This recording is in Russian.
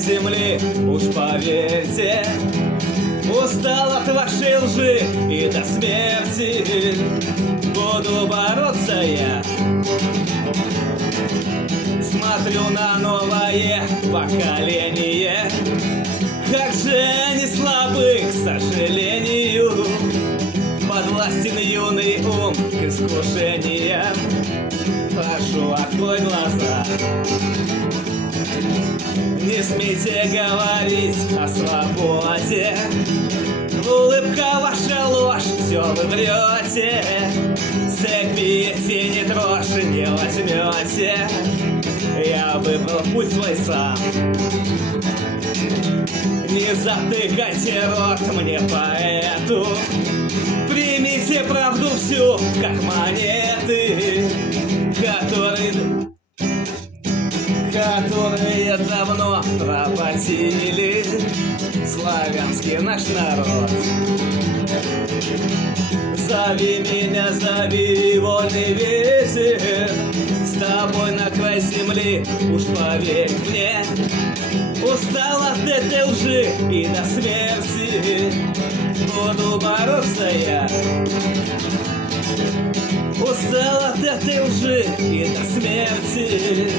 земли, уж поверьте, устал от вашей лжи и до смерти буду бороться я. Смотрю на новое поколение, как же они слабы, к сожалению. Подвластен юный ум к искушениям. Прошу, открой глаза. Не смейте говорить о свободе. Улыбка ваша ложь, все вы врете. Цепи эти не трожь, не возьмете. Я выбрал путь свой сам. Не затыкайте рот мне поэту. Примите правду всю, как монеты, которые давно поработили славянский наш народ. Зови меня, зови, вольный ветер, с тобой на край земли, уж поверь мне. Устал от этой лжи и до смерти буду бороться я. Устал от этой лжи и до смерти